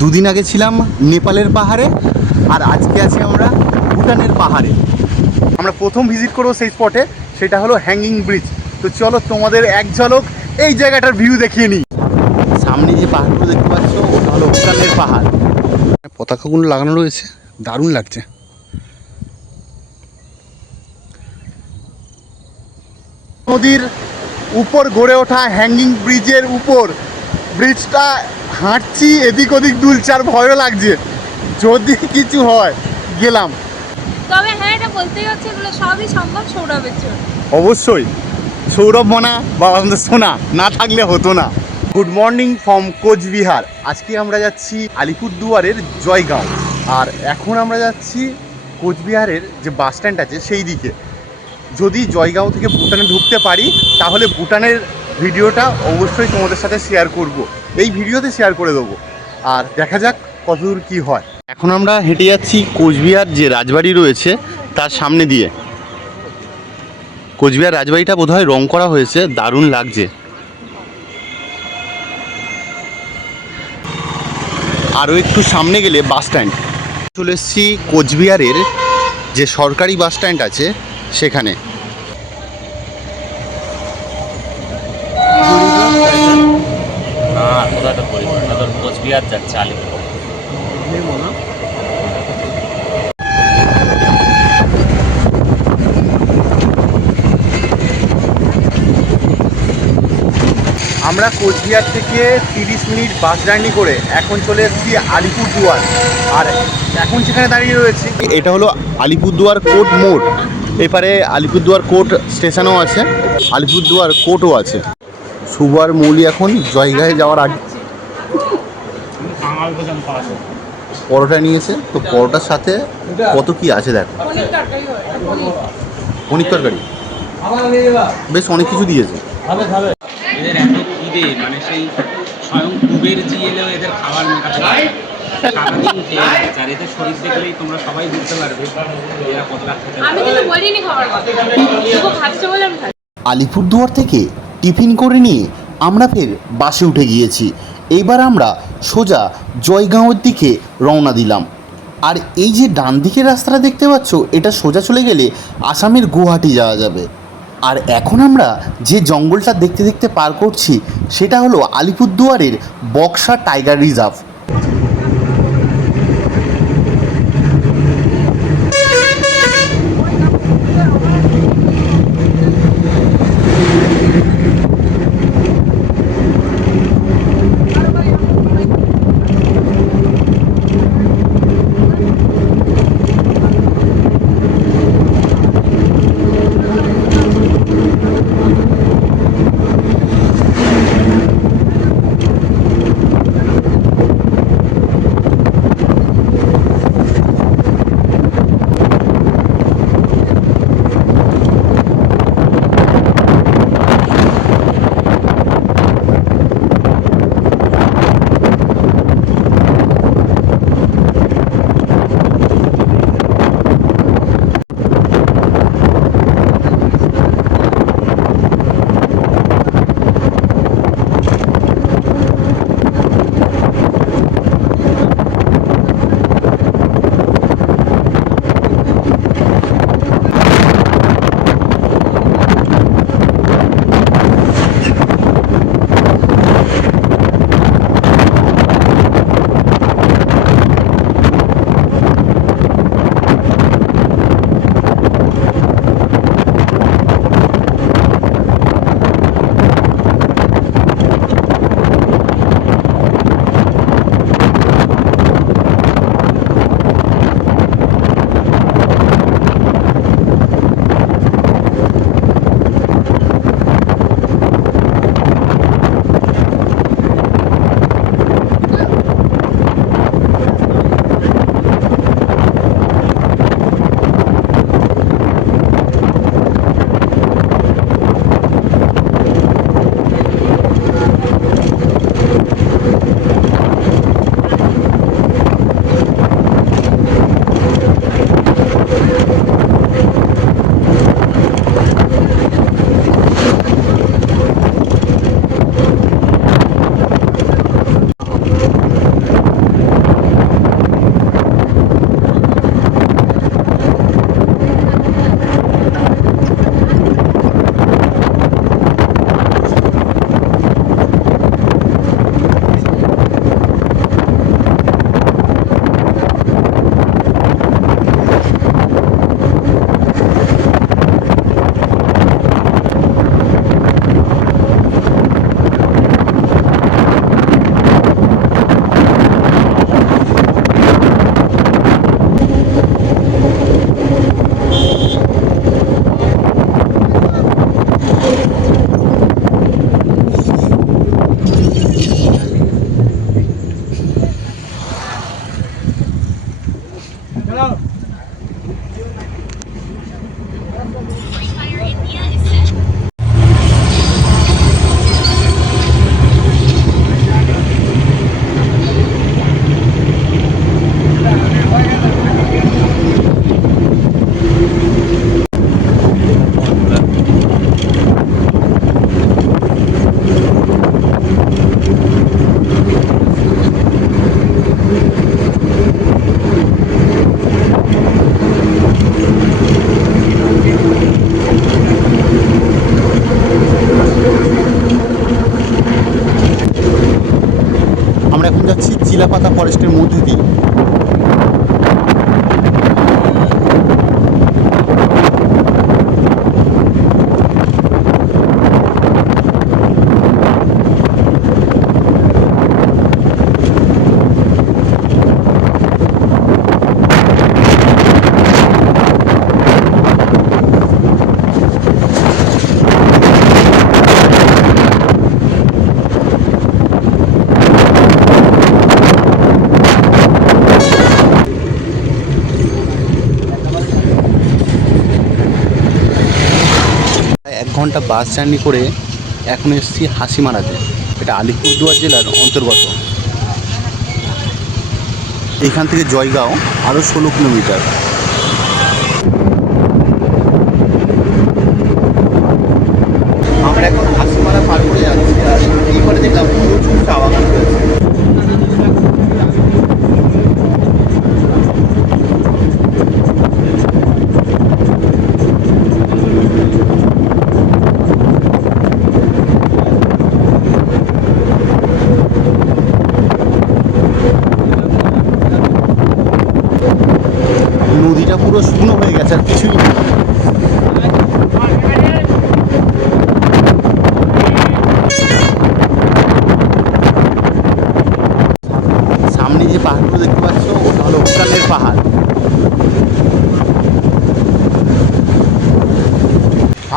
দুদিন আগে ছিলাম নেপালের পাহাড়ে, আর আজকে আছি আমরা ভুটানের পাহাড়ে। আমরা প্রথম ভিজিট করবো সেই স্পটে, সেটা হলো হ্যাঙ্গিং ব্রিজ। তো চলো তোমাদের এক ঝলক এই জায়গাটার ভিউ দেখিয়ে নিই। সামনে যে পাহাড়গুলো দেখতে পাচ্ছ ওটা হলো ভুটানের পাহাড়। পতাকাগুলো লাগানো রয়েছে, দারুণ লাগছে। নদীর উপর গড়ে ওঠা হ্যাঙ্গিং ব্রিজের উপর ব্রিজটা হাঁটছি, এদিক ওদিক দুলছে, আর ভয়ও লাগছে যদি কিছু হয়। গেলাম। তবে হ্যাঁ, এটা বলতেই হচ্ছে এগুলো সবই সম্ভব সৌরভের জন্য। অবশ্যই সৌরভ মনা বা আমাদের সোনা না থাকলে হতো না। Good morning from Cooch Behar. আজকে আমরা যাচ্ছি আলিপুরদুয়ারের জয়গাঁও, আর এখন আমরা যাচ্ছি কোচবিহারের যে বাস স্ট্যান্ড আছে সেই দিকে। যদি জয়গাঁও থেকে ভুটানে ঢুকতে পারি তাহলে ভুটানের ভিডিওটা অবশ্যই তোমাদের সাথে শেয়ার করব, এই ভিডিওতে শেয়ার করে দেবো। আর দেখা যাক কতদূর কি হয়। এখন আমরা হেঁটে যাচ্ছি কোচবিহার যে রাজবাড়ি রয়েছে তার সামনে দিয়ে। কোচবিহার রাজবাড়িটা বোধহয় রং করা হয়েছে, দারুণ লাগছে। আরও একটু সামনে গেলে বাস স্ট্যান্ড। চলে এসেছি কোচবিহারের যে সরকারি বাস স্ট্যান্ড আছে সেখানে। কোচবিহার যাচ্ছে আলিপুর। আমরা কোচবিহার থেকে 30 মিনিট বাস জার্নি করে এখন চলে এসেছি আলিপুরদুয়ার। আর এখন যেখানে দাঁড়িয়ে রয়েছে এটা হলো আলিপুরদুয়ার কোর্ট মোড়। এপারে আলিপুরদুয়ার কোর্ট স্টেশনও আছে, আলিপুরদুয়ার কোর্টও আছে। শুভ আর মৌলি এখন জয়গাঁয়ে যাওয়ার আগে পরোটা নিয়েছে। তো পরোটার সাথে কত কি আছে দেখো, পনির তরকারি, বেশ অনেক কিছু দিয়েছে। এদের এত খিদে, মানে সেই স্বয়ং কুবেরজি এলেও এদের খাবার মেটাতে পারে না। সারাদিন খেয়ে যাচ্ছে, আর এদের শরীর দেখলেই তোমরা সবাই বুঝতে পারবে এরা কতটা খেতে পারে। আমি কিন্তু বলিনি খাবার কথা, শুধু ভাবছে বলে আমি খাই। আলিপুরদুয়ার থেকে টিফিন করে নিয়ে আমরা ফের বাসে উঠে গিয়েছি। এইবার আমরা সোজা জয়গাঁওয়ের দিকে রওনা দিলাম। আর এই যে ডান দিকের রাস্তাটা দেখতে পাচ্ছ, এটা সোজা চলে গেলে আসামের গুয়াহাটি যাওয়া যাবে। আর এখন আমরা যে জঙ্গলটা দেখতে দেখতে পার করছি সেটা হলো আলিপুরদুয়ারের বক্সা টাইগার রিজার্ভ। আমরা এখন যাচ্ছি চিলাপাতা ফরেস্টের মধ্যে দিয়ে। এক ঘন্টা বাস জার্নি করে এখন এসেছি হাসিমারাতে। এটা আলিপুরদুয়ার জেলার অন্তর্গত। এখান থেকে জয়গাঁও আরও 16 কিলোমিটার। আমরা এখন হাসিমারা পার করে যাচ্ছি, আর এইবারে দেখলাম প্রচুর চা বাগান রয়েছে। নদীটা পুরো শুকনো হয়ে গেছে, আর কিছুই নেই। সামনে যে পাহাড়গুলো দেখতে পাচ্ছ ওটা হলো ভুটানের পাহাড়।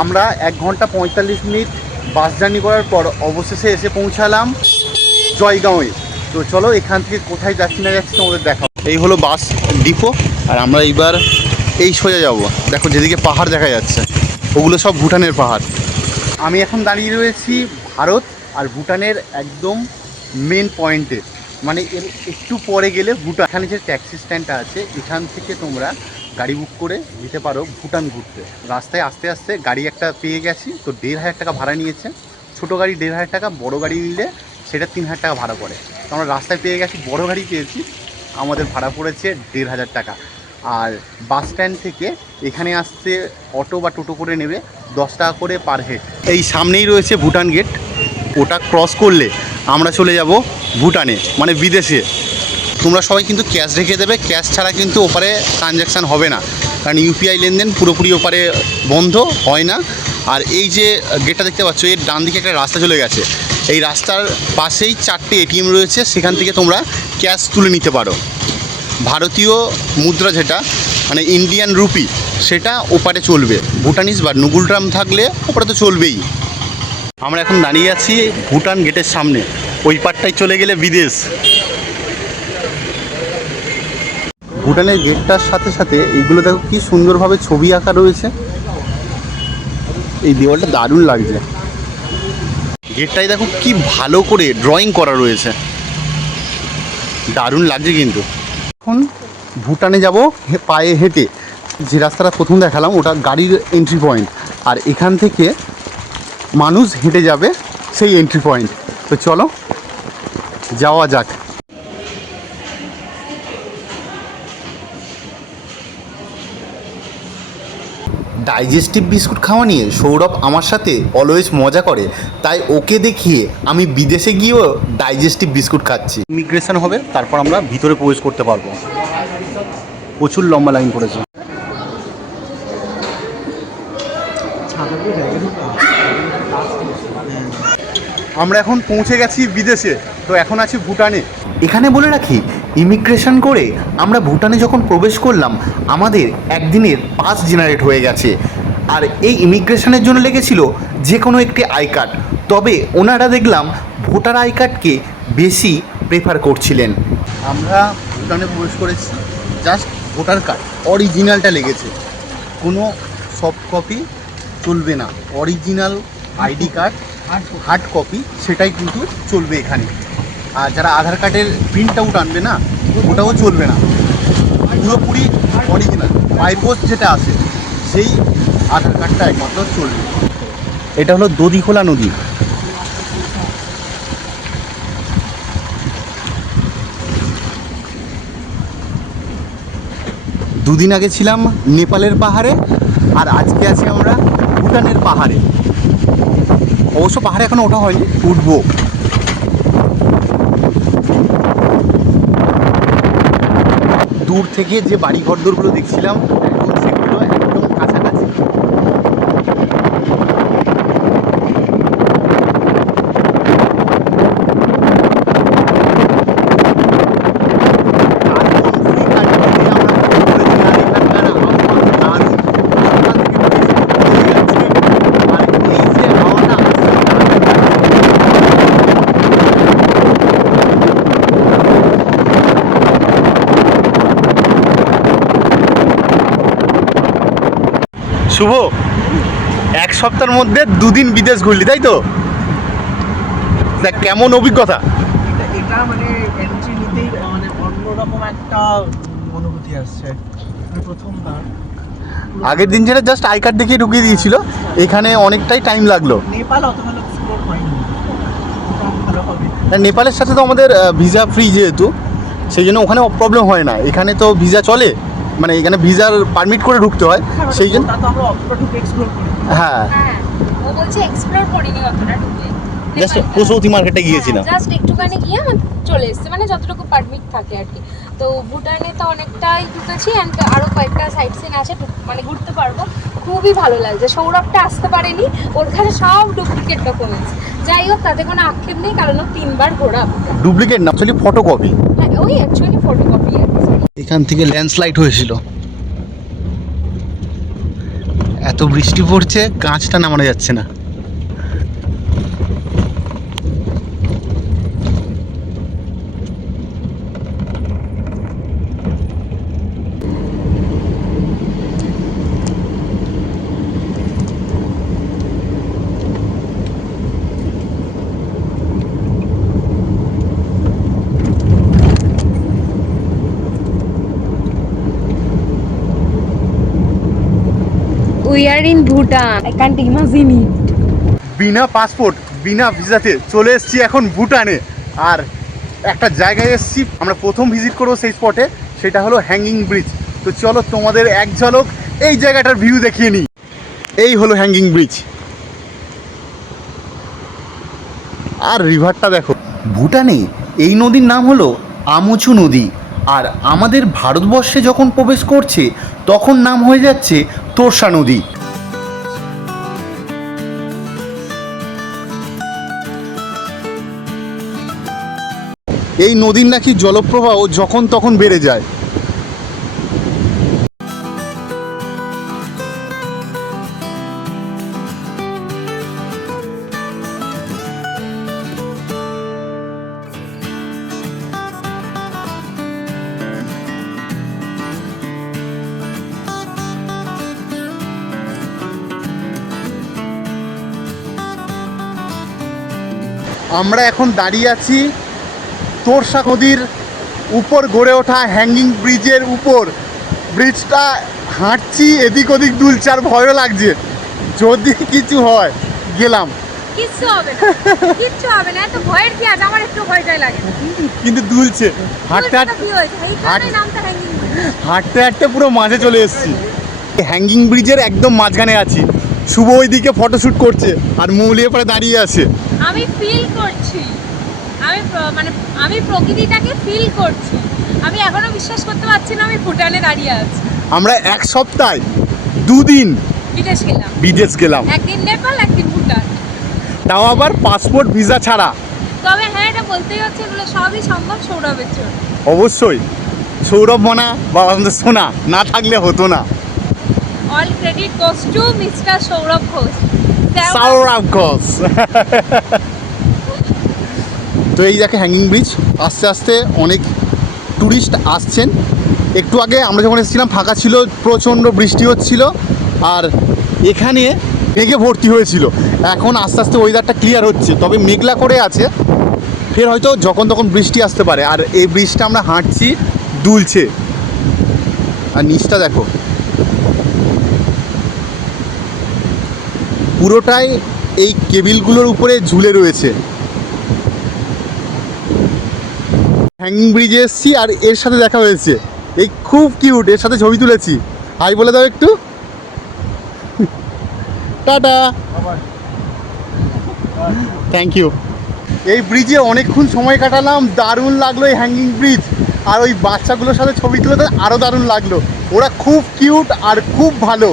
আমরা 1 ঘন্টা 45 মিনিট বাস জার্নি করার পর অবশেষে এসে পৌঁছালাম জয়গাঁওয়ে। তো চলো এখান থেকে কোথায় যাচ্ছি না যাচ্ছি তোমাদের দেখাবো। এই হলো বাস ডিপো, আর আমরা এইবার এই সোজা যাব। দেখো যেদিকে পাহাড় দেখা যাচ্ছে ওগুলো সব ভুটানের পাহাড়। আমি এখন দাঁড়িয়ে রয়েছি ভারত আর ভুটানের একদম মেন পয়েন্টে, মানে এর একটু পরে গেলে ভুটান। এখানে যে ট্যাক্সি স্ট্যান্ডটা আছে এখান থেকে তোমরা গাড়ি বুক করে যেতে পারো ভুটান ঘুরতে। রাস্তায় আস্তে আস্তে গাড়ি একটা পেয়ে গেছি, তো 1,500 টাকা ভাড়া নিয়েছে। ছোটো গাড়ি 1,500 টাকা, বড়ো গাড়ি নিলে সেটা 3,000 টাকা ভাড়া পড়ে। তো আমরা রাস্তায় পেয়ে গেছি, বড়ো গাড়ি পেয়েছি, আমাদের ভাড়া পড়েছে 1,500 টাকা। আর বাস স্ট্যান্ড থেকে এখানে আসতে অটো বা টোটো করে নেবে 10 টাকা করে পার হেড। এই সামনেই রয়েছে ভুটান গেট, ওটা ক্রস করলে আমরা চলে যাব ভুটানে, মানে বিদেশে। তোমরা সবাই কিন্তু ক্যাশ রেখে দেবে, ক্যাশ ছাড়া কিন্তু ওপারে ট্রানজ্যাকশান হবে না, কারণ ইউপিআই লেনদেন পুরোপুরি ওপারে বন্ধ হয় না। আর এই যে গেটটা দেখতে পাচ্ছ এর ডান দিকে একটা রাস্তা চলে গেছে, এই রাস্তার পাশেই 4টে এটিএম রয়েছে, সেখান থেকে তোমরা ক্যাশ তুলে নিতে পারো। ভারতীয় মুদ্রা যেটা মানে ইন্ডিয়ান রুপি সেটা ওপারে চলবে, ভুটানিজ বা নুগুল ড্রাম থাকলে ওপারে তো চলবেই। আমরা এখন দাঁড়িয়ে আছি ভুটান গেটের সামনে, ওই পারটায় চলে গেলে বিদেশ। ভুটানের গেটটার সাথে সাথে এইগুলো দেখো কি সুন্দরভাবে ছবি আঁকা রয়েছে, এই দেওয়ালটা দারুণ লাগছে। গেটটাই দেখো কি ভালো করে ড্রয়িং করা রয়েছে, দারুণ লাগছে। কিন্তু এখন ভুটানে যাব পায়ে হেঁটে। যে রাস্তাটা প্রথম দেখালাম ওটা গাড়ির এন্ট্রি পয়েন্ট, আর এখান থেকে মানুষ হেঁটে যাবে সেই এন্ট্রি পয়েন্ট। তো চলো যাওয়া যাক। ডাইজেস্টিভ বিস্কুট খাওয়া নিয়ে সৌরভ আমার সাথে অলওয়েজ মজা করে, তাই ওকে দেখিয়ে আমি বিদেশে গিয়েও ডাইজেস্টিভ বিস্কুট খাচ্ছি। ইমিগ্রেশন হবে, তারপর আমরা ভিতরে প্রবেশ করতে পারবো। প্রচুর লম্বা লাইন পড়েছে। আমরা এখন পৌঁছে গেছি বিদেশে, তো এখন আছি ভুটানে। এখানে বলে রাখি, ইমিগ্রেশন করে আমরা ভুটানে যখন প্রবেশ করলাম আমাদের একদিনের পাস জেনারেট হয়ে গেছে। আর এই ইমিগ্রেশনের জন্য লেগেছিল যে কোনো একটি আই কার্ড, তবে ওনারা দেখলাম ভোটার আই কার্ডকে বেশি প্রেফার করছিলেন। আমরা ভুটানে প্রবেশ করেছি জাস্ট ভোটার কার্ড অরিজিনালটা লেগেছে, কোনো সফট কপি চলবে না, original ID card hard copy সেটাই কিন্তু চলবে এখানে। আর যারা আধার কার্ডের প্রিন্ট আউট আনবে না ওটাও চলবে না, পুরোপুরি অরিজিনাল বাই পোস্ট যেটা আছে সেই আধার কার্ডটা একমাত্র চলবে। এটা হলো দধিখোলা নদী। দুদিন আগে ছিলাম নেপালের পাহাড়ে, আর আজকে আছি আমরা ভুটানের পাহাড়ে। অবশ্য পাহাড়ে এখনো ওঠা হয়নি, উঠবো। দূর থেকে যে বাড়ি ঘরদোরগুলো দেখছিলাম এখন সেগুলো একদম কাছাকাছি। শুভ, এক সপ্তাহের মধ্যে দুদিন বিদেশ ঘুরলি, তাই তো? দেখ কেমন অভিজ্ঞতা। এটা মানে এন্ট্রি নিতেই মানে অন্যরকম একটা অনুভূতি আসছে, প্রথমবার। আগের দিন যেটা জাস্ট আই কার্ড দেখিয়ে ঢুকিয়ে দিয়েছিল, এখানে অনেকটাই টাইম লাগলো। নেপাল অত ভালো এক্সপ্লোর হয়নি, ভালো হবে। নেপালের সাথে তো আমাদের ভিসা ফ্রি, যেহেতু সেই জন্য ওখানে প্রবলেম হয় না। এখানে তো ভিসা চলে, মানে এখানে ভিসার পারমিট করে ঢুকতে হয়, সেই জন্য। তো আমরা অতটা ঢুকে এক্সপ্লোর করি। হ্যাঁ, হ্যাঁ, ও বলছে এক্সপ্লোর করিনি অতটা ঢুকে, জাস্ট কসৌথি মার্কেটে গিয়েছিলাম। জাস্ট একটুখানি গিয়ে আমার চলে এসেছে, মানে যতটুকু পারমিট থাকে আর কি। তো ভুটানে তো অনেকটাই ঢুকেছি, অ্যান্ড আরও কয়েকটা সাইট সিন আছে, মানে ঘুরতে পারবো। খুবই ভালো লাগছে। সৌরভটা আসতে পারেনি, ওখানে সব ডুপ্লিকেট ডকুমেন্টস। যাই হোক, তাতে কোনো আক্ষেপ নেই, কারণ ও 3বার ঘোরা। ডুপ্লিকেট না, অ্যাকচুয়ালি ফটোকপি। হ্যাঁ, ওই অ্যাকচুয়ালি ফটোকপি আর কি। এখান থেকে ল্যান্ডস্লাইড হয়েছিল, এত বৃষ্টি পড়ছে কাঁচটা নামানো যাচ্ছে না। We are in Bhutan. I can't imagine it. বিনা পাসপোর্ট বিনা ভিসাতে চলে এসেছি এখন ভুটানে। আর একটা জায়গায় এসেছি, আমরা প্রথম ভিজিট করবো সেই স্পটে, সেটা হলো হ্যাঙ্গিং ব্রিজ। তো চলো তোমাদের এক ঝলক এই জায়গাটার ভিউ দেখিয়ে নিই। এই হলো হ্যাঙ্গিং ব্রিজ, আর রিভারটা দেখো। ভুটানে এই নদীর নাম হলো আমুচু নদী, আর আমাদের ভারতবর্ষে যখন প্রবেশ করছে তখন নাম হয়ে যাচ্ছে তোরসা নদী। এই নদীর নাকি জলপ্রবাহ যখন তখন বেড়ে যায়। আমরা এখন দাঁড়িয়ে আছি তোরসা নদীর উপর গড়ে ওঠা হ্যাঙ্গিং ব্রিজের উপর। ব্রিজটা হাঁটছি, এদিক ওদিক দুলছে, আর ভয়ও লাগছে, যদি কিছু হয় গেলাম। কিচ্ছু হবে না, কিচ্ছু হবে না। এত ভয়ের কি আছে? আমার একটু ভয়টাই লাগে। কিন্তু দুলছে, হাঁটতে হাঁটতে কি হয়েছে? এই কারণে নামটা হ্যাঙ্গিং ব্রিজ। হাঁটতে হাঁটতে পুরো মাঝে চলে এসেছি। হ্যাঙ্গিং ব্রিজের একদম মাঝখানে আছি। শুভ ওইদিকে ফটোশ্যুট করছে আর মৌলিয়ে পরে দাঁড়িয়ে আছে। আমি ফিল করছি, আমি প্রকৃতিটাকে ফিল করছি। আমি এখনো বিশ্বাস করতে পারছি না আমি ভুটানে দাঁড়িয়ে আছি। আমরা এক সপ্তাহে 2 দিন বিদেশ গেলাম, একদিন নেপাল, একদিন ভুটান, তাও আবার পাসপোর্ট ভিসা ছাড়া। তবে হ্যাঁ, এটা বলতেই হচ্ছে, এগুলো সবই সম্ভব সৌরভের জন্য। অবশ্যই, সৌরভ মনা বা আমাদের সোনা না থাকলে হতো না। All credit goes to mister Sourav Ghosh. Sourav Ghosh. তো এই দেখে হ্যাঙ্গিং ব্রিজ, আস্তে আস্তে অনেক ট্যুরিস্ট আসছেন। একটু আগে আমরা যখন এসেছিলাম ফাঁকা ছিল, প্রচণ্ড বৃষ্টি হচ্ছিল আর এখানে মেঘে ভর্তি হয়েছিল। এখন আস্তে আস্তে ওয়েদারটা ক্লিয়ার হচ্ছে, তবে মেঘলা করে আছে, ফের হয়তো যখন তখন বৃষ্টি আসতে পারে। আর এই ব্রিজটা আমরা হাঁটছি, দুলছে, আর নিচটা দেখো পুরোটাই এই কেবিলগুলোর উপরে ঝুলে রয়েছে। হ্যাঙ্গিং ব্রিজে এসেছি আর এর সাথে দেখা হয়েছে, এই খুব কিউট, এর সাথে ছবি তুলেছি। হাই বলে দাও একটু, টাটা, থ্যাংক ইউ। এই ব্রিজে অনেকক্ষণ সময় কাটালাম, দারুণ লাগলো এই হ্যাঙ্গিং ব্রিজ। আর ওই বাচ্চাগুলোর সাথে ছবি তুলতে আরও দারুণ লাগলো, ওরা খুব কিউট আর খুব ভালো।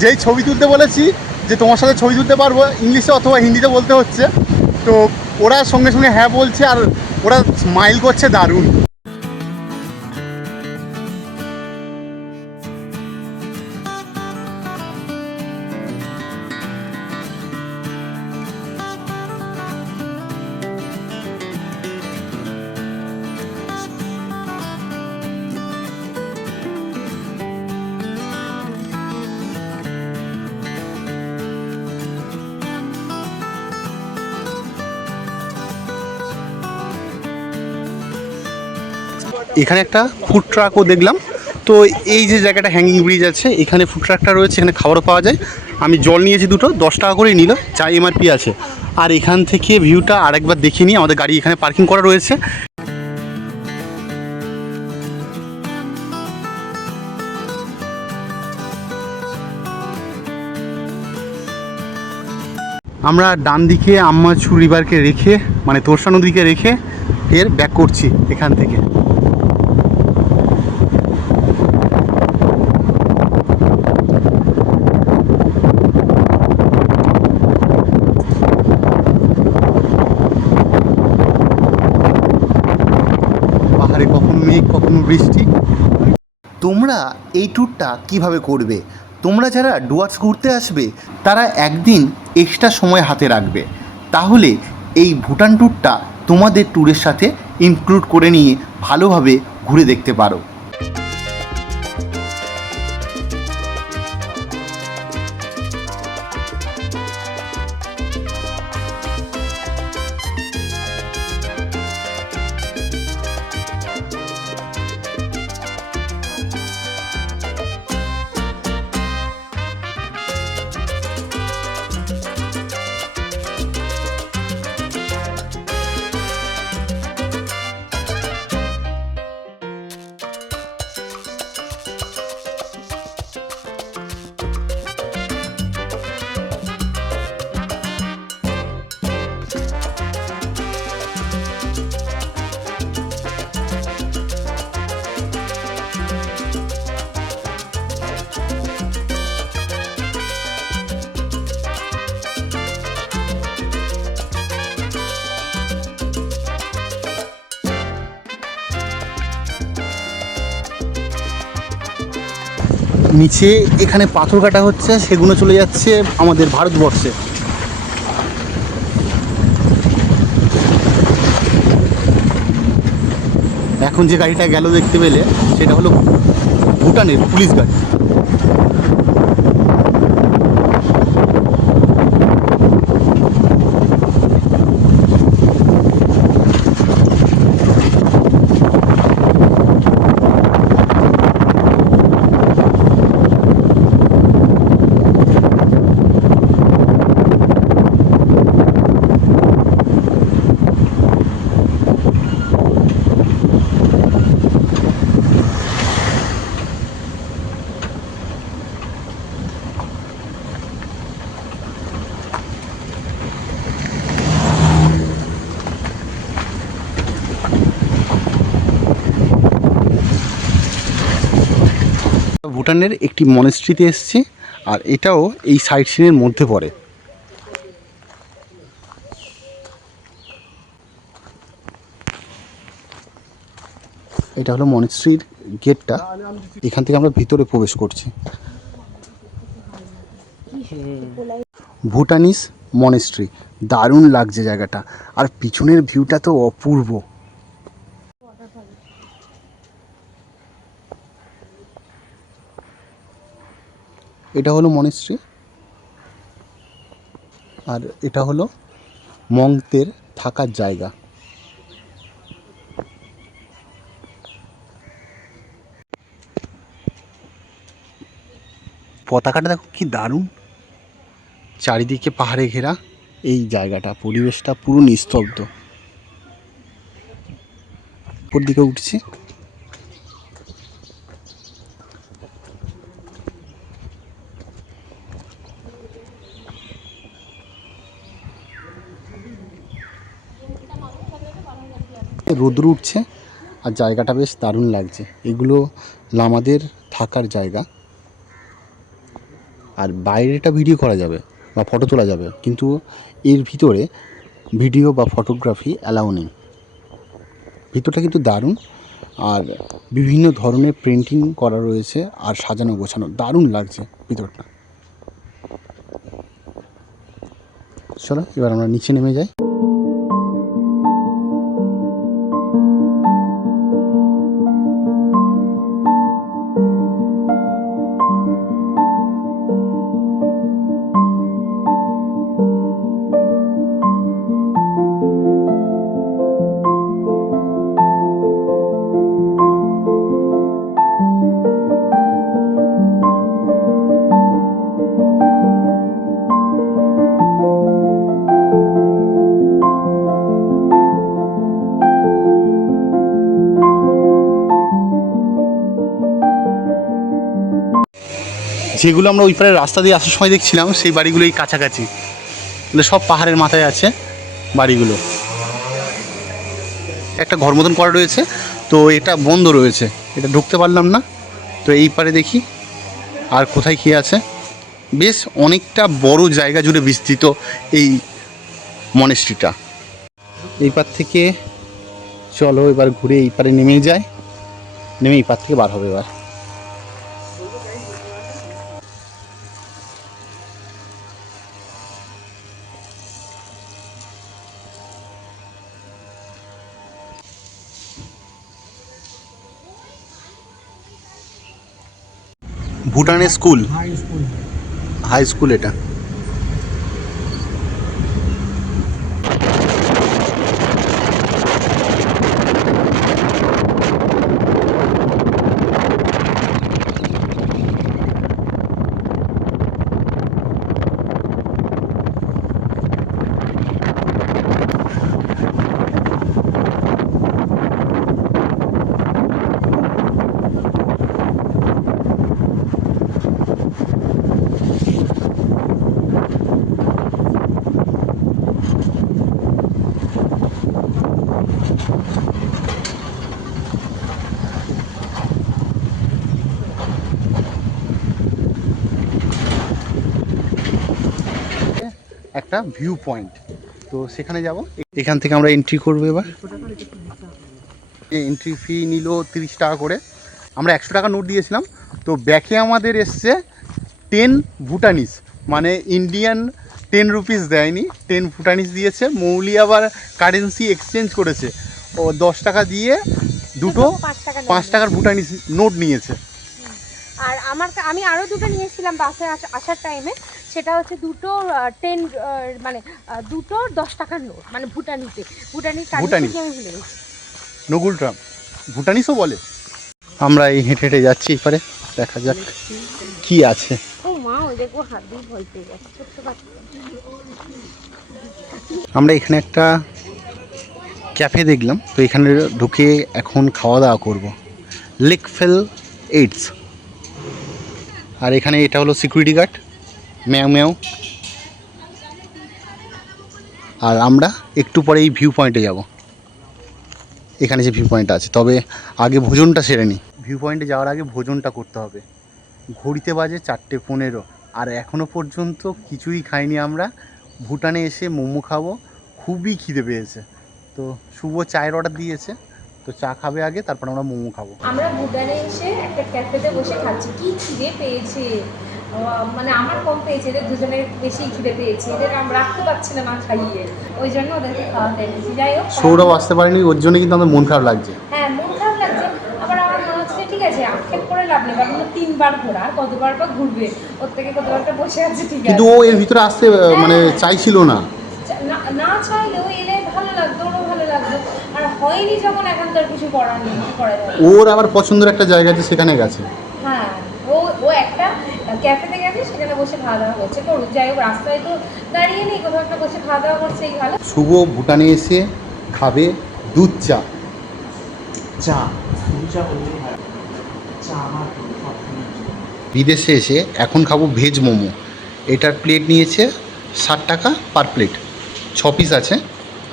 যেই ছবি তুলতে বলেছি যে তোমার সাথে ছবি তুলতে পারবো, ইংলিশে অথবা হিন্দিতে বলতে হচ্ছে, তো ওরা সঙ্গে সঙ্গে হ্যাঁ বলছে আর ওরা স্মাইল করছে, দারুণ। এখানে একটা ফুড ট্রাকও দেখলাম। তো এই যে জায়গাটা হ্যাঙ্গিং ব্রিজ আছে, এখানে ফুড ট্রাকটা রয়েছে, এখানে খাবারও পাওয়া যায়। আমি জল নিয়েছি দুটো, 10 টাকা করেই নিল, যা এমআরপি আছে। আর এখান থেকে ভিউটা আরেকবার দেখে নিই, আমাদের গাড়ি এখানে পার্কিং করা রয়েছে। আমরা ডান দিকে আম্মাচু রিভারকে রেখে, মানে তোরসা নদীকে রেখে এর ব্যাক করছি এখান থেকে। পাহাড়ে কখনো মেঘ কখনো বৃষ্টি। তোমরা এই ট্যুরটা কিভাবে করবে? তোমরা যারা ডুয়ার্স ঘুরতে আসবে তারা একদিন এক্সট্রা সময় হাতে রাখবে, তাহলে এই ভুটান ট্যুরটা তোমাদের ট্যুরের সাথে ইনক্লুড করে নিয়ে ভালোভাবে ঘুরে দেখতে পারো। নিচে এখানে পাথর কাটা হচ্ছে, সেগুলো চলে যাচ্ছে আমাদের ভারতবর্ষে। এখন যে গাড়িটা গেল দেখতে পেলে, সেটা হলো ভুটানের পুলিশ গাড়ি। ভুটানের একটি মনেস্ট্রিতে এসেছি, আর এটাও এই সাইট সিনের মধ্যে পড়ে। এটা হলো মনেস্ট্রির গেটটা, এখান থেকে আমরা ভিতরে প্রবেশ করছি। ভুটানিস মনেস্ট্রি, দারুণ লাগছে জায়গাটা, আর পিছনের ভিউটা তো অপূর্ব। এটা হলো মনেস্ট্রি, আর এটা হলো মঙ্কদের থাকার জায়গা। পতাকাটা দেখো কি দারুণ, চারিদিকে পাহাড়ে ঘেরা এই জায়গাটা, পরিবেশটা পুরো নিস্তব্ধ। উপর দিকে উঠছি, রোদ্র উঠছে আর জায়গাটা বেশ দারুণ লাগছে। এগুলো লামাদের থাকার জায়গা, আর বাইরেটা ভিডিও করা যাবে বা ফটো তোলা যাবে, কিন্তু এর ভিতরে ভিডিও বা ফটোগ্রাফি অ্যালাউ নেই। ভিতরটা কিন্তু দারুণ, আর বিভিন্ন ধরনের পেন্টিং করা রয়েছে আর সাজানো গোছানো, দারুণ লাগছে ভিতরটা। চলো এবার আমরা নিচে নেমে যাই। যেগুলো আমরা ওই পারে রাস্তা দিয়ে আসার সময় দেখছিলাম, সেই বাড়িগুলো এই কাছাকাছি, এগুলো সব পাহাড়ের মাথায় আছে বাড়িগুলো। একটা ঘর মতন করা রয়েছে, তো এটা বন্ধ রয়েছে, এটা ঢুকতে পারলাম না। তো এই পারে দেখি আর কোথায় কী আছে। বেশ অনেকটা বড় জায়গা জুড়ে বিস্তৃত এই মনেস্ট্রিটা। এই পার থেকে চলো এবার ঘুরে এই পারে নেমে যায়, নেমে এই পার থেকে বার হবে এবার। ভুটানের স্কুল, হাই স্কুল এটা। একটা ভিউ পয়েন্ট, তো সেখানে যাব। এখান থেকে আমরা এন্ট্রি করবো এবার। এন্ট্রি ফি নিল 30 টাকা করে, আমরা 100 টাকা নোট দিয়েছিলাম। তো ব্যাকে আমাদের এসছে 10 ভুটানিস, মানে ইন্ডিয়ান 10 রুপিস দেয়নি, 10 ভুটানিস দিয়েছে। মৌলি আবার কারেন্সি এক্সচেঞ্জ করেছে, ও 10 টাকা দিয়ে দুটো 5 টাকার ভুটানিস নোট নিয়েছে। আর আমি আরও দুটো নিয়েছিলাম বাসে আসার টাইমে, সেটা হচ্ছে দুটো 10 মানে দুটো 10 টাকার নোট, মানে ভুটানিতে। ভুটানি কারেন্সি আমি ভুলে গেছি। নগুল ট্রাম ভুটানিসও বলে। আমরা এই হেঁটে হেঁটে যাচ্ছি এবারে, দেখা যাক কি আছে। ও মা, ওই দেখো হাত দিয়ে ভয় পেয়ে গেছে ছোট্ট বাচ্চা। আমরা এখানে একটা ক্যাফে দেখলাম, তো এখানে ঢুকে এখন খাওয়া দাওয়া করবো। লেকফেল এইটস, আর এখানে এটা হলো সিকিউরিটি গার্ড, ম্যাও ম্যাও। আর আমরা একটু পরে এই ভিউ পয়েন্টে যাব। এখানে যে ভিউ পয়েন্ট আছে, তবে আগে ভোজনটা সেরে নিই। ভিউ পয়েন্টে যাওয়ার আগে ভোজনটা করতে হবে। ঘড়িতে বাজে 4:15, আর এখনও পর্যন্ত কিছুই খাইনি আমরা। ভুটানে এসে মোমো খাবো, খুবই খিদে পেয়েছে। তো শুভ চায়ের অর্ডার দিয়েছে, তো চা খাবে আগে, তারপর আমরা মোমো খাবো। আমরা ভুটানে এসে একটা ক্যাফেতে বসে খাচ্ছি, কি খিদে পেয়েছে, মানে আমার কম পেয়েছে, এদের দুজনের বেশি খিদে পেয়েছে। এদের আমরা রাখতে পারছি না না খাইয়ে, ওই জন্য ওদেরকে খাওয়াতে এনেছি। যাই হোক, সৌরভ আসতে পারেনি, ওর জন্য কিন্তু আমাদের মন খারাপ লাগছে। হ্যাঁ মন খারাপ লাগছে, আবার আমার মনে হচ্ছে ঠিক আছে আক্ষেপ করে লাভ নেই, কারণ 3বার ঘোরা আর কতবার বা ঘুরবে, ওর থেকে কতবারটা বসে আছে ঠিক আছে। কিন্তু ও এর ভিতরে আসতে মানে চাইছিল না। না চাইলেও এলে ভালো লাগতো, ওরও ভালো লাগতো, আর হয়নি যখন এখন তার কিছু করার নেই, কি করা যাবে। ওর আবার পছন্দের একটা জায়গা আছে, সেখানে গেছে। হ্যাঁ, ও একটা ক্যাফেতে গেছে, সেখানে বসে খাওয়া দাওয়া করছে, করুক, যাই হোক, রাস্তায় তো দাঁড়িয়ে নেই, কোথাও একটা বসে খাওয়া দাওয়া করছেই ভালো। শুভ ভুটানে এসে খাবে দুধ চা। চা শুধু চা বললেই হয়, চা আমার সবসময়। বিদেশে এসে এখন খাবো ভেজ মোমো। এটার প্লেট নিয়েছে 60 টাকা পার প্লেট, 6 পিস আছে,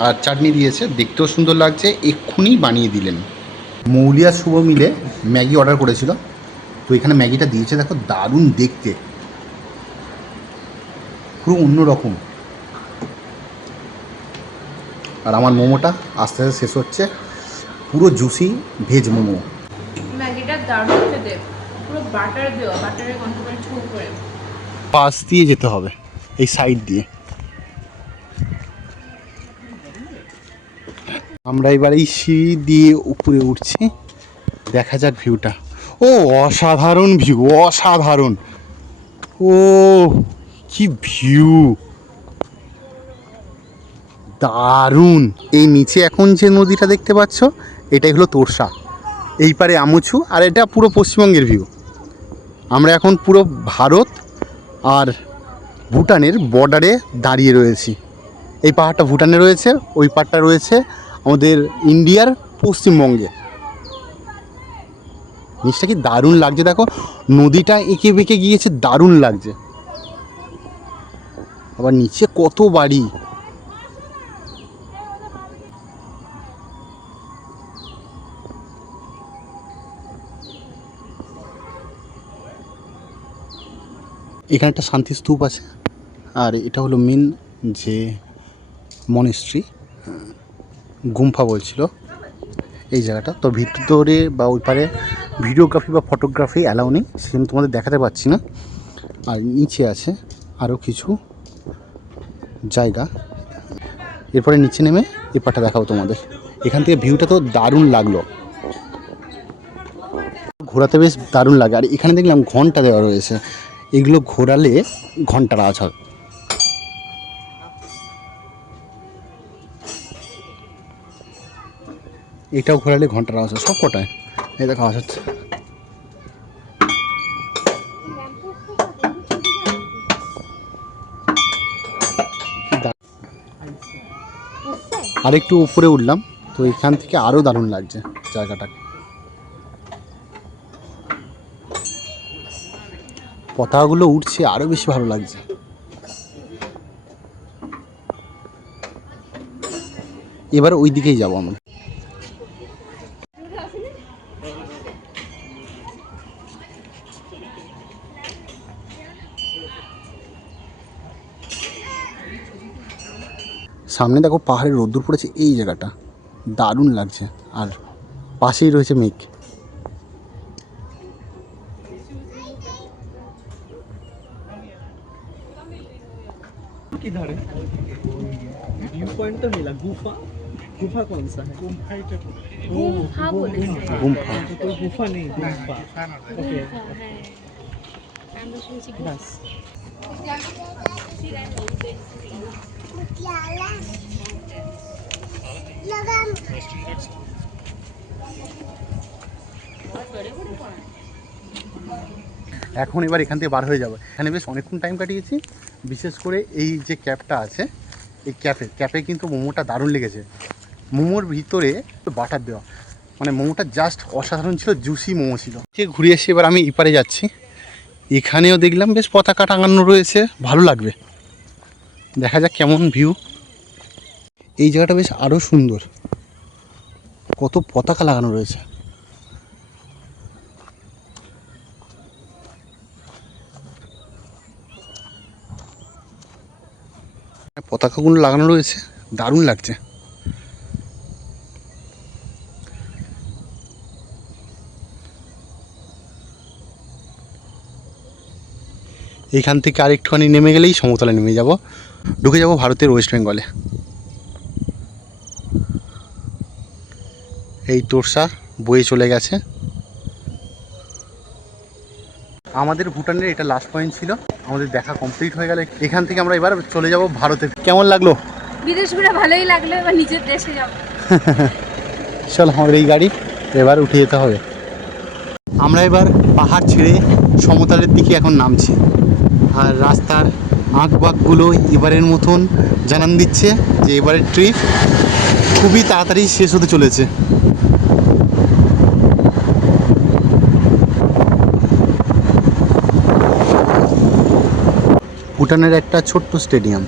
আর চাটনি দিয়েছে, দেখতেও সুন্দর লাগছে, এক্ষুনি বানিয়ে দিলেন। মৌলি আর শুভ মিলে ম্যাগি অর্ডার করেছিল, তো এখানে ম্যাগিটা দিয়েছে, দেখো দারুণ দেখতে, পুরো অন্যরকম। আর আমার মোমোটা আস্তে আস্তে শেষ হচ্ছে, পুরো জুসি ভেজ মোমো। ম্যাগিটা দারুণ খেতে, পুরো বাটার দেওয়া, বাটারের গন্ধ করে ছু করে। পাশ দিয়ে যেতে হবে, এই সাইড দিয়ে। আমরা এবার এই সিঁড়ি দিয়ে উপরে উঠছি, দেখা যাক ভিউটা। ও অসাধারণ ভিউ, অসাধারণ। ও কি ভিউ, দারুণ। এই নিচে এখন যে নদীটা দেখতে পাচ্ছ, এটাই হলো তোরসা, এই পারে আমুচু, আর এটা পুরো পশ্চিমবঙ্গের ভিউ। আমরা এখন পুরো ভারত আর ভুটানের বর্ডারে দাঁড়িয়ে রয়েছি। এই পাহাড়টা ভুটানে রয়েছে, ওই পাহাড়টা রয়েছে আমাদের ইন্ডিয়ার পশ্চিমবঙ্গে। জিনিসটা কি দারুণ লাগছে, দেখো নদীটা এঁকে বেঁকে গিয়েছে, দারুণ লাগছে। আবার নিচে কত বাড়ি। এখানে একটা শান্তি স্তূপ আছে, আর এটা হলো মেন যে মনেস্ট্রি, গুম্ফা বলছিল এই জায়গাটা। তো ভিতরে বা ওই পারে ভিডিওগ্রাফি বা ফটোগ্রাফি অ্যালাউ নেই, সেজন্য তোমাদের দেখাতে পারছি না। আর নিচে আছে আরও কিছু জায়গা, এরপরে নিচে নেমে এই পাটা দেখাবো তোমাদের। এখান থেকে ভিউটা তো দারুণ লাগলো, ঘোরাতে বেশ দারুণ লাগে। আর এখানে দেখলাম ঘন্টা দেওয়া রয়েছে, এগুলো ঘোরালে ঘন্টার আওয়াজ হয়। এটাও ঘোরালে ঘন্টার আওয়াজ হয়, সব কটায় এই দেখো আওয়াজ হচ্ছে। আর একটু উপরে উঠলাম, তো এখান থেকে আরও দারুণ লাগছে জায়গাটা। পতাকাগুলো উঠছে, আরও বেশি ভালো লাগছে। এবার ওই দিকেই যাবো আমরা। সামনে দেখো পাহাড়ের রোদ্দুর পড়েছে, এই জায়গাটা দারুণ লাগছে, আর পাশেই রয়েছে মেঘ। किधर है व्यू पॉइंट तो मिला, गुफा गुफा कौन सा है? गुम्फा बोले से। गुम्फा। तो कोई गुफा नहीं, गुफा ओके बस। এখন এবার এখান থেকে বার হয়ে যাবো। এখানে বেশ অনেকক্ষণ টাইম কাটিয়েছি, বিশেষ করে এই যে ক্যাফটা আছে, এই ক্যাফে কিন্তু মোমোটা দারুণ লেগেছে। মোমোর ভিতরে বাটার দেওয়া, মানে মোমোটা জাস্ট অসাধারণ ছিল, জুসি মোমো ছিল। ঘুরে এসে এবার আমি এপারে যাচ্ছি, এখানেও দেখলাম বেশ পতাকা টাঙানো রয়েছে, ভালো লাগবে, দেখা যাক কেমন ভিউ। এই জায়গাটা বেশ আরও সুন্দর, কত পতাকা লাগানো রয়েছে। পতাকাগুলো লাগানো রয়েছে, দারুণ লাগছে। এইখান থেকে আরেকটুখানি নেমে গেলেই সমতলে নেমে যাব, ঢুকে যাব ভারতের ওয়েস্ট বেঙ্গলে। এই তোরসা বয়ে চলে গেছে। আমাদের ভুটানের এটা লাস্ট পয়েন্ট ছিল, আমাদের দেখা কমপ্লিট হয়ে গেল। এখান থেকে আমরা এবার চলে যাব ভারতে। কেমন লাগলো? বিদেশ ঘুরে ভালোই লাগলো, এবার নিজের দেশে যাবো। চল আমাদের এই গাড়ি এবার উঠে যেতে হবে। আমরা এবার পাহাড় ছেড়ে সমতলের দিকে এখন নামছি, আর রাস্তার আঁকবাঁকগুলো এবারের মতন জানান দিচ্ছে যে এবারের ট্রিপ খুবই তাড়াতাড়ি শেষ হতে চলেছে। ভুটানের একটা ছোট্ট স্টেডিয়াম।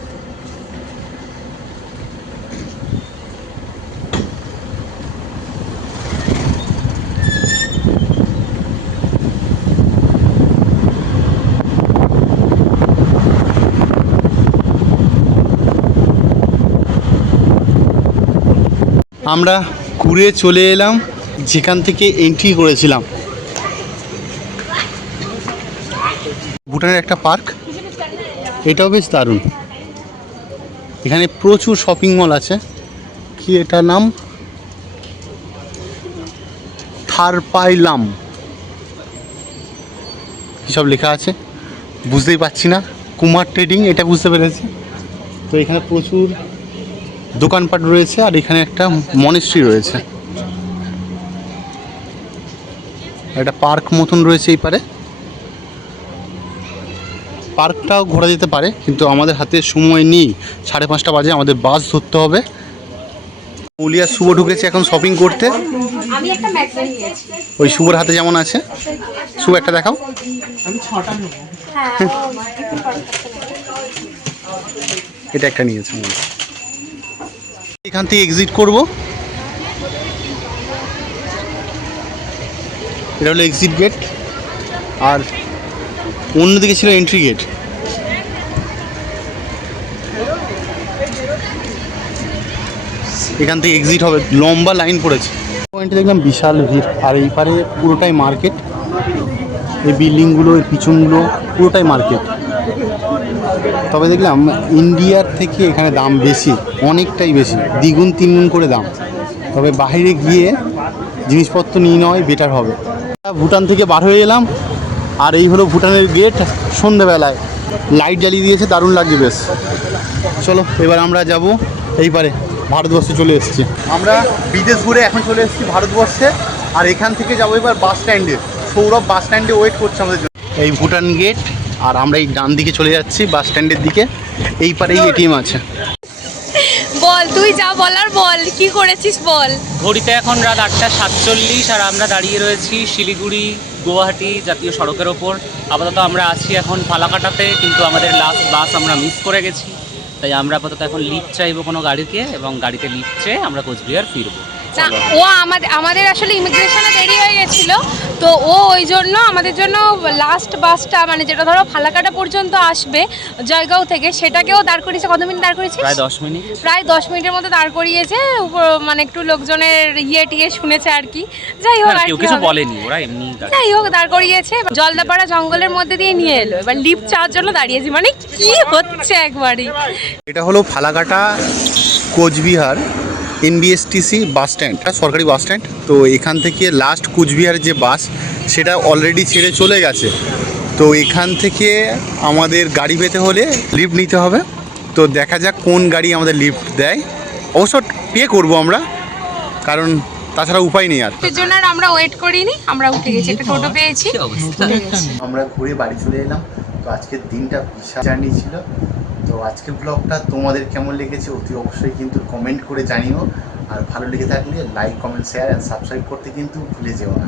আমরা ঘুরে চলে এলাম যেখান থেকে এন্ট্রি করেছিলাম। ভুটানের একটা পার্ক, এটাও বেশ দারুণ। এখানে প্রচুর শপিং মল আছে। কি এটার নাম? থারপাইলাম সব লেখা আছে, বুঝতেই পারছি না। কুমার ট্রেডিং এটা বুঝতে পেরেছি। তো এখানে প্রচুর দোকানপাট রয়েছে, আর এখানে একটা মনেস্ট্রি রয়েছে। একটা পার্ক মতন রয়েছে এই পারে। পার্কটাও ঘোরা যেতে পারে, কিন্তু আমাদের হাতে সময় নেই। 5:30 বাজে, আমাদের বাস ধরতে হবে। মৌলিয়া শুভ ঢুকেছে এখন শপিং করতে। আমি একটা ম্যাগনেট নিয়েছি। ওই শুভর হাতে যেমন আছে। শুভ একটা দেখাও। আমি 6টা নেবো। হ্যাঁ, এটা একটা নিয়েছে। এখান থেকে এক্সিট করব। এটা হলো এক্সিট গেট, আর অন্যদিকে ছিল এন্ট্রি গেট। এখান থেকে এক্সিট হবে। লম্বা লাইন পড়েছে। পয়েন্টে দেখলাম বিশাল ভিড়, আর এই পারে পুরোটাই মার্কেট। এই বিল্ডিংগুলো, এর পিছনগুলো পুরোটাই মার্কেট। তবে দেখলাম ইন্ডিয়ার থেকে এখানে দাম বেশি, অনেকটাই বেশি, দ্বিগুণ তিনগুণ করে দাম। তবে বাইরে গিয়ে জিনিসপত্র নিয়ে নেওয়াই বেটার হবে। ভুটান থেকে বার হয়ে এলাম, আর এই হলো ভুটানের গেট। সন্ধেবেলায় লাইট জ্বালিয়ে দিয়েছে, দারুণ লাগছে বেশ। চলো এবার আমরা যাব এই পারে। ভারতবর্ষে চলে এসেছি আমরা, বিদেশ ঘুরে এখন চলে এসেছি ভারতবর্ষে। আর এখান থেকে যাবো এবার বাস স্ট্যান্ডে। সৌরভ বাস স্ট্যান্ডে ওয়েট করছে আমাদের জন্য। এই ভুটান গেট, আর আমরা এই ডান দিকে চলে যাচ্ছি বাস স্ট্যান্ডের দিকে। এই পারেই এটিএম আছে। বল, তুই যা বলার বল, কি করেছিস বল। ঘড়িতে এখন রাত 8:47, আর আমরা দাঁড়িয়ে রয়েছি শিলিগুড়ি গুয়াহাটি জাতীয় সড়কের ওপর। আপাতত আমরা আছি এখন ফালাকাটাতে, কিন্তু আমাদের লাস্ট বাস আমরা মিস করে গেছি। তাই আমরা আপাতত এখন লিফট চাইবো কোনো গাড়িকে, এবং গাড়িতে লিফট চেয়ে আমরা কোচবিহার ফিরবো। না, ও আমাদের আসলে ইমিগ্রেশনে দেরি হয়ে গেছিলো, তো ও ওই জন্য আমাদের জন্য লাস্ট বাসটা, মানে যেটা ধরো ফালাকাটা পর্যন্ত আসবে জয়গাঁও থেকে, সেটাকেও দাঁড় করিয়েছে। কত মিনিট দাঁড় করিয়েছে? প্রায় 10 মিনিট। প্রায় 10 মিনিটের মতো দাঁড় করিয়েছে। মানে একটু লোকজনের টিয়ে শুনেছে আর কি। যাই হোক, আর কেউ কি কিছু হবে। বলেনি, ওরা এমনি যাই হোক, দাঁড় করিয়েছে। জলদাপাড়া জঙ্গলের মধ্যে দিয়ে নিয়ে এলো, এবার লিফট চাওয়ার জন্য দাঁড়িয়েছি। মানে কি হচ্ছে একবারই। এটা হলো Falakata Cooch Behar NBSTC bus stand, সরকারি বাস স্ট্যান্ড। তো এখান থেকে লাস্ট কোচবিহারের যে বাস, সেটা অলরেডি ছেড়ে চলে গেছে। তো এখান থেকে আমাদের গাড়ি পেতে হলে লিফট নিতে হবে। তো দেখা যাক কোন গাড়ি আমাদের লিফট দেয়। অবশ্য পে করবো আমরা, কারণ তাছাড়া উপায় নেই। আর এর জন্য আর আমরা ওয়েট করিনি, আমরা উঠে গেছি, একটা টোটো পেয়েছি। আমরা ঘুরে বাড়ি চলে এলাম। তো আজকের দিনটা বিশাল জার্নি ছিল। তো আজকের ব্লগটা তোমাদের কেমন লেগেছে অতি অবশ্যই কিন্তু কমেন্ট করে জানিও। আর ভালো লেগে থাকলে like, comment, share and subscribe করতে কিন্তু ভুলে যেও না।